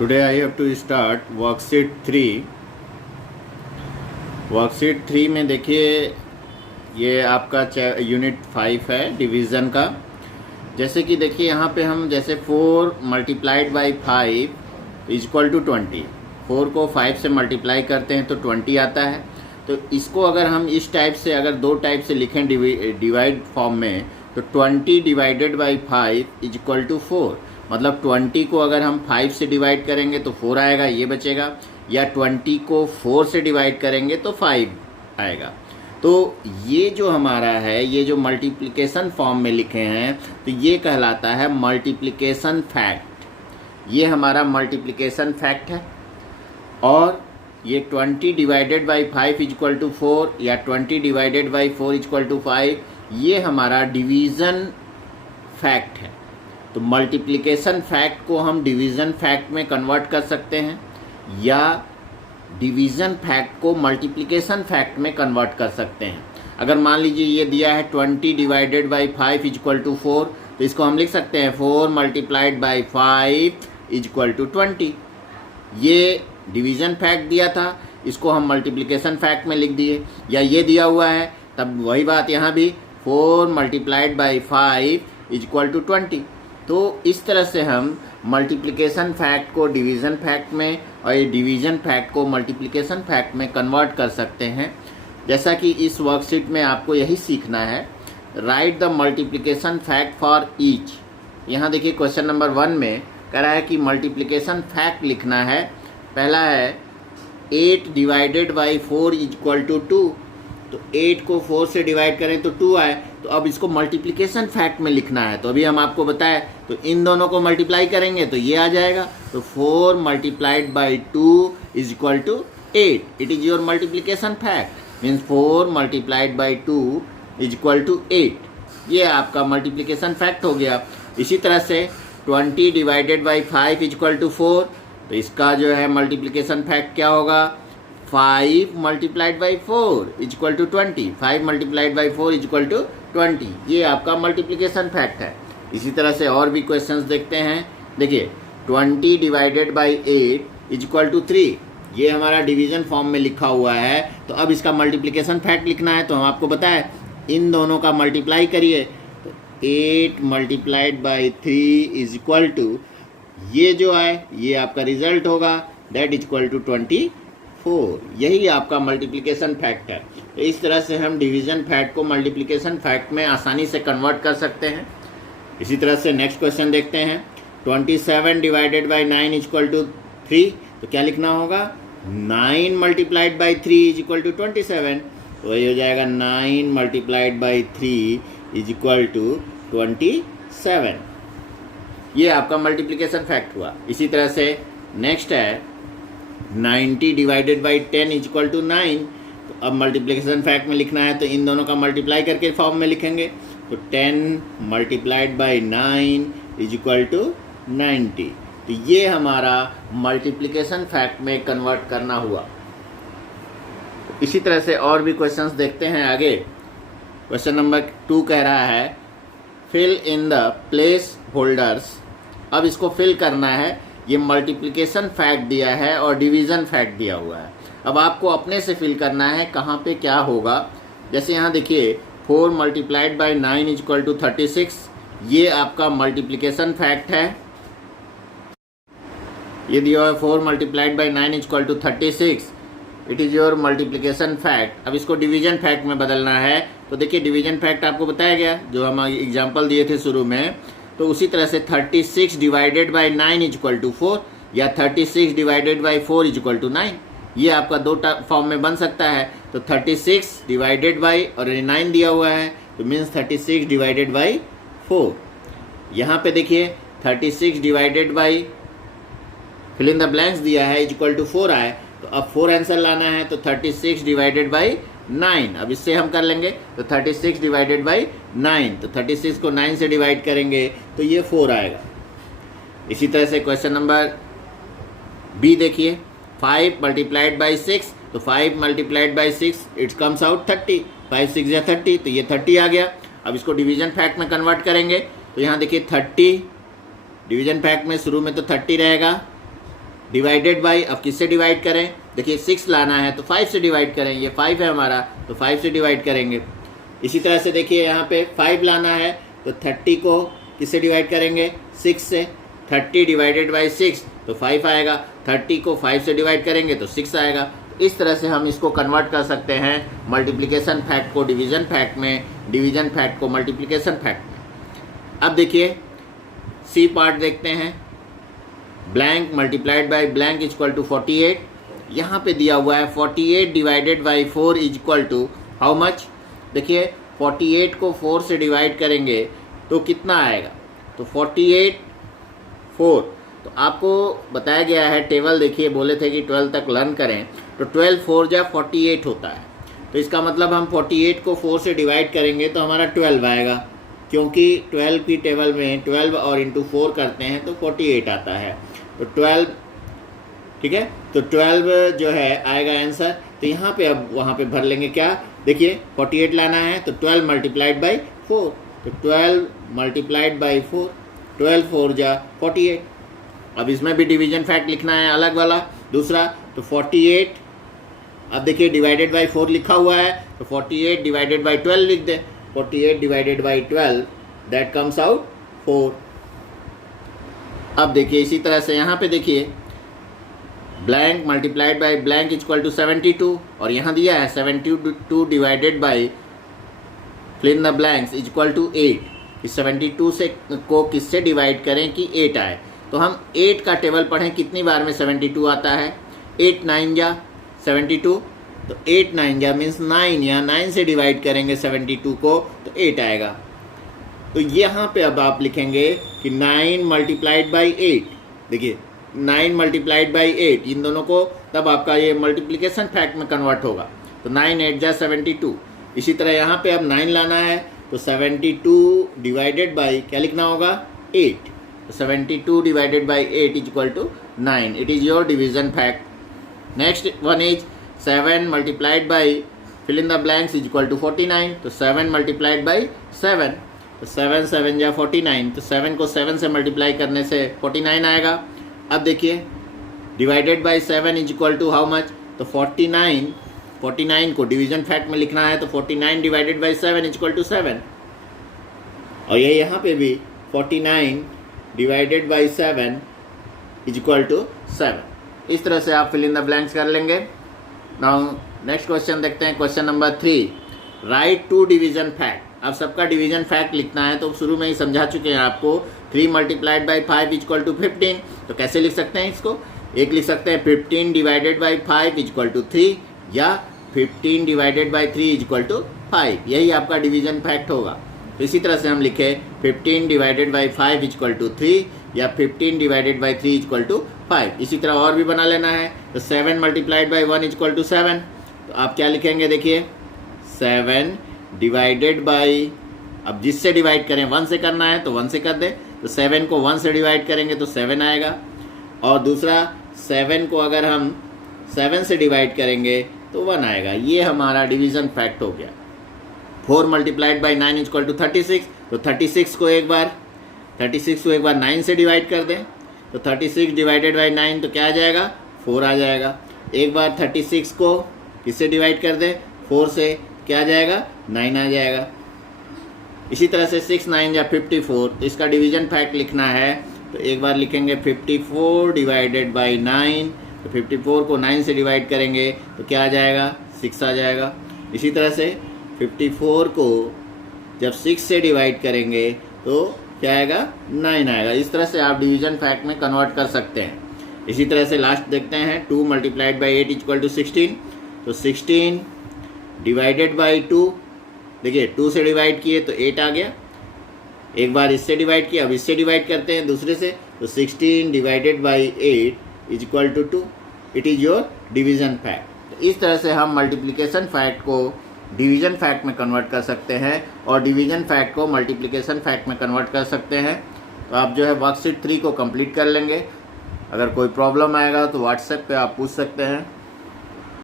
Today I have to start worksheet 3। Worksheet 3 में देखिए ये आपका यूनिट 5 है डिवीज़न का। जैसे कि देखिए यहाँ पे हम जैसे 4 मल्टीप्लाइड बाई 5 इजक्वल टू 20। 4 को 5 से मल्टीप्लाई करते हैं तो 20 आता है। तो इसको अगर हम इस टाइप से अगर दो टाइप से लिखें डिवाइड फॉर्म में तो 20 डिवाइडेड बाई 5 इजक्वल टू 4। मतलब 20 को अगर हम 5 से डिवाइड करेंगे तो 4 आएगा, ये बचेगा, या 20 को 4 से डिवाइड करेंगे तो 5 आएगा। तो ये जो हमारा है, ये जो मल्टीप्लिकेशन फॉर्म में लिखे हैं तो ये कहलाता है मल्टीप्लिकेशन फैक्ट। ये हमारा मल्टीप्लिकेशन फैक्ट है। और ये 20 डिवाइडेड बाई 5 इजक्वल टू 4 या 20 डिवाइडेड बाई 4 इजक्वल टू 5 ये हमारा डिवीज़न फैक्ट है। तो मल्टीप्लिकेशन फैक्ट को हम डिवीज़न फैक्ट में कन्वर्ट कर सकते हैं या डिवीज़न फैक्ट को मल्टीप्लिकेशन फैक्ट में कन्वर्ट कर सकते हैं। अगर मान लीजिए ये दिया है 20 डिवाइडेड बाई 5 इजक्वल टू 4 तो इसको हम लिख सकते हैं 4 मल्टीप्लाइड बाई 5 इजक्वल टू 20। ये डिवीज़न फैक्ट दिया था, इसको हम मल्टीप्लिकेशन फैक्ट में लिख दिए। या ये दिया हुआ है तब वही बात यहाँ भी 4 मल्टीप्लाइड बाई 5 इजक्वल टू 20। तो इस तरह से हम मल्टीप्लिकेशन फैक्ट को डिवीज़न फैक्ट में और ये डिवीज़न फैक्ट को मल्टीप्लिकेशन फैक्ट में कन्वर्ट कर सकते हैं। जैसा कि इस वर्कशीट में आपको यही सीखना है। Right the multiplication fact for each. यहाँ देखिए क्वेश्चन नंबर 1 में कह रहा है कि मल्टीप्लिकेशन फैक्ट लिखना है। पहला है 8 डिवाइडेड बाई 4 इजक्वल टू 2। तो 8 को 4 से डिवाइड करें तो 2 आए। तो अब इसको मल्टीप्लिकेशन फैक्ट में लिखना है। तो अभी हम आपको बताएं तो इन दोनों को मल्टीप्लाई करेंगे तो ये आ जाएगा। तो 4 multiplied by 2 is equal to 8। It is your multiplication fact. Means 4 multiplied by 2 is equal to 8। ये आपका मल्टीप्लिकेशन फैक्ट हो गया। इसी तरह से 20 divided by 5 is equal to 4। तो इसका जो है मल्टीप्लिकेशन फैक्ट क्या होगा? 5 multiplied by 4 is equal to 20। 5 multiplied by 4 is equal to 20। ये आपका मल्टीप्लिकेशन फैक्ट है। इसी तरह से और भी क्वेश्चंस देखते हैं। देखिए 20 divided by 8 is equal to 3। ये हमारा डिवीज़न फॉर्म में लिखा हुआ है। तो अब इसका मल्टीप्लिकेशन फैक्ट लिखना है। तो हम आपको बताएं इन दोनों का मल्टीप्लाई करिए तो 8 multiplied by 3 is equal to ये जो है ये आपका रिजल्ट होगा, दैट इज इक्वल टू 24। यही आपका मल्टीप्लिकेशन फैक्ट है। तो इस तरह से हम डिवीज़न फैक्ट को मल्टीप्लिकेशन फैक्ट में आसानी से कन्वर्ट कर सकते हैं। इसी तरह से नेक्स्ट क्वेश्चन देखते हैं। 27 divided by 9 is equal to 3। तो क्या लिखना होगा? 9 multiplied by 3 is equal to 27। तो ये हो जाएगा 9 multiplied by 3 is equal to 27। ये आपका मल्टीप्लिकेशन फैक्ट हुआ। इसी तरह से नेक्स्ट है 90 divided by 10 is equal to 9। तो अब मल्टीप्लिकेशन फैक्ट में लिखना है तो इन दोनों का मल्टीप्लाई करके फॉर्म में लिखेंगे। तो 10 multiplied by 9 is equal to 90। तो ये हमारा मल्टीप्लिकेशन फैक्ट में कन्वर्ट करना हुआ। इसी तरह से और भी क्वेश्चंस देखते हैं आगे। क्वेश्चन नंबर 2 कह रहा है fill in the placeholders. अब इसको फिल करना है। ये मल्टीप्लिकेशन फैक्ट दिया है और डिवीज़न फैक्ट दिया हुआ है। अब आपको अपने से फिल करना है कहाँ पे क्या होगा। जैसे यहाँ देखिए 4 multiplied by 9 is equal to 36। ये आपका मल्टीप्लिकेशन फैक्ट है। ये दिया हुआ है 4 multiplied by 9 is equal to 36। It is your multiplication fact. अब इसको डिवीज़न फैक्ट में बदलना है। तो देखिए डिवीज़न फैक्ट आपको बताया गया जो हम एग्जाम्पल दिए थे शुरू में। तो उसी तरह से 36 divided by 9 is equal to 4 या 36 divided by 4 is equal to 9। ये आपका दो फॉर्म में बन सकता है। तो 36 डिवाइडेड बाई और 9 दिया हुआ है तो मीन्स 36 डिवाइडेड बाई 4। यहाँ पे देखिए 36 divided by fill in the blanks दिया है इज इक्वल टू 4 आए। तो अब 4 आंसर लाना है तो 36 डिवाइडेड बाई 9। अब इससे हम कर लेंगे तो 36 डिवाइडेड बाई 9। तो 36 को 9 से डिवाइड करेंगे तो ये 4 आएगा। इसी तरह से क्वेश्चन नंबर बी देखिए 5 मल्टीप्लाइड बाई 6। तो 5 multiplied by 6 it comes out 30। 5 6 या 30 तो ये 30 आ गया। अब इसको डिवीज़न फैक्ट में कन्वर्ट करेंगे तो यहाँ देखिए 30 डिवीज़न फैक्ट में शुरू में तो 30 रहेगा डिवाइडेड बाई, अब किससे डिवाइड करें, देखिए 6 लाना है तो 5 से डिवाइड करें, ये 5 है हमारा तो 5 से डिवाइड करेंगे। इसी तरह से देखिए यहाँ पे 5 लाना है तो 30 को किससे डिवाइड करेंगे, 6 से। 30 डिवाइडेड बाई 6 तो 5 आएगा, 30 को 5 से डिवाइड करेंगे तो 6 आएगा। इस तरह से हम इसको कन्वर्ट कर सकते हैं मल्टीप्लिकेशन फैक्ट को डिवीज़न फैक्ट में, डिवीज़न फैक्ट को मल्टीप्लिकेशन फैक्ट में। अब देखिए सी पार्ट देखते हैं, blank multiplied by blank is equal to 48। यहाँ पे दिया हुआ है 48 divided by 4 is equal to how much, देखिए 48 को 4 से डिवाइड करेंगे तो कितना आएगा, तो 48 4, तो आपको बताया गया है टेबल, देखिए बोले थे कि 12 तक लर्न करें, तो 12 4 जा 48 होता है। तो इसका मतलब हम 48 को 4 से डिवाइड करेंगे तो हमारा 12 आएगा, क्योंकि 12 की टेबल में 12 और इंटू 4 करते हैं तो 48 आता है। तो 12, ठीक है, तो 12 जो है आएगा आंसर। तो यहाँ पे अब वहाँ पे भर लेंगे क्या, देखिए 48 लाना है तो 12 मल्टीप्लाइड बाई 4, तो 12 मल्टीप्लाइड बाई 4, 12 4 जा 48। अब इसमें भी डिवीजन फैक्ट लिखना है अलग वाला दूसरा, तो 48, अब देखिए डिवाइडेड बाई 4 लिखा हुआ है तो 48 डिवाइडेड बाई 12 लिख दे, 48 divided by 12 that comes out 4। अब देखिए इसी तरह से यहाँ पे देखिए blank multiplied by blank is equal to 72, और यहाँ दिया है 72 divided by fill in the blanks is equal to 8। इस 72 से को किससे डिवाइड करें कि 8 आए, तो हम 8 का टेबल पढ़ें कितनी बार में 72 आता है, 8 9 जा 72, तो 8 9 जा मीन्स 9, या 9 से डिवाइड करेंगे 72 को तो 8 आएगा। तो यहाँ पे अब आप लिखेंगे कि 9 मल्टीप्लाइड बाई 8, देखिए 9 मल्टीप्लाइड बाई 8, इन दोनों को तब आपका ये मल्टीप्लिकेशन फैक्ट में कन्वर्ट होगा, तो 9 8 जा 72। इसी तरह यहाँ पे अब 9 लाना है तो 72 डिवाइडेड बाई क्या लिखना होगा, 8, तो 72 divided by 8 is equal to 9, it is your division fact. Next one is 7 multiplied by fill in the blanks is equal to 49, तो 7 मल्टीप्लाइड बाई 7, तो 7 7 जा 49, तो 7 को 7 से मल्टीप्लाई करने से 49 आएगा। अब देखिए divided by 7 is equal to how much, तो 49 को डिवीजन फैक्ट में लिखना है तो 49 divided by 7 is equal to 7, और ये यहाँ पे भी 49 divided by 7 is equal to 7। इस तरह से आप फिल इन द ब्लैंक्स कर लेंगे। नाउ नेक्स्ट क्वेश्चन देखते हैं, question number 3, write two division fact. अब सबका डिवीजन फैक्ट लिखना है, तो शुरू में ही समझा चुके हैं आपको, 3 multiplied by 5 is equal to 15, तो कैसे लिख सकते हैं इसको, एक लिख सकते हैं 15 divided by 5 is equal to 3, या 15 divided by 3 is equal to 5, यही आपका डिवीजन फैक्ट होगा। तो इसी तरह से हम लिखे 15 divided by 5 is equal to 3, या 15 divided by 3 is equal to 5। इसी तरह और भी बना लेना है, तो 7 multiplied by 1 is equal to 7, तो आप क्या लिखेंगे, देखिए 7 डिवाइडेड बाई, अब जिससे डिवाइड करें 1 से करना है तो 1 से कर दें, तो 7 को 1 से डिवाइड करेंगे तो 7 आएगा, और दूसरा 7 को अगर हम 7 से डिवाइड करेंगे तो 1 आएगा। ये हमारा डिवीज़न फैक्ट हो गया। 4 multiplied by 9 is equal to 36, तो 36 को एक बार 9 से डिवाइड कर दें, तो 36 डिवाइडेड बाई 9 तो क्या आ जाएगा, 4 आ जाएगा। एक बार 36 को किससे डिवाइड कर दें, 4 से, क्या आ जाएगा, 9 आ जाएगा। इसी तरह से 6 9 या 54, तो इसका डिवीजन फैक्ट लिखना है, तो एक बार लिखेंगे 54 डिवाइडेड बाई 9, तो 54 को 9 से डिवाइड करेंगे तो क्या आ जाएगा, 6 आ जाएगा। इसी तरह से 54 को जब 6 से डिवाइड करेंगे तो क्या आएगा, 9 आएगा। इस तरह से आप डिवीजन फैक्ट में कन्वर्ट कर सकते हैं। इसी तरह से लास्ट देखते हैं, 2 multiplied by 8 is equal to 16, तो 16 डिवाइडेड बाई 2, देखिए 2 से डिवाइड किए तो 8 आ गया, एक बार इससे डिवाइड किया, अब इससे डिवाइड करते हैं दूसरे से, तो 16 divided by 8 is equal to 2, it is your division fact. तो इस तरह से हम मल्टीप्लिकेशन फैक्ट को डिवीज़न फैक्ट में कन्वर्ट कर सकते हैं और डिवीज़न फैक्ट को मल्टीप्लिकेशन फैक्ट में कन्वर्ट कर सकते हैं। तो आप जो है वर्कशीट 3 को कंप्लीट कर लेंगे। अगर कोई प्रॉब्लम आएगा तो व्हाट्सएप पे आप पूछ सकते हैं।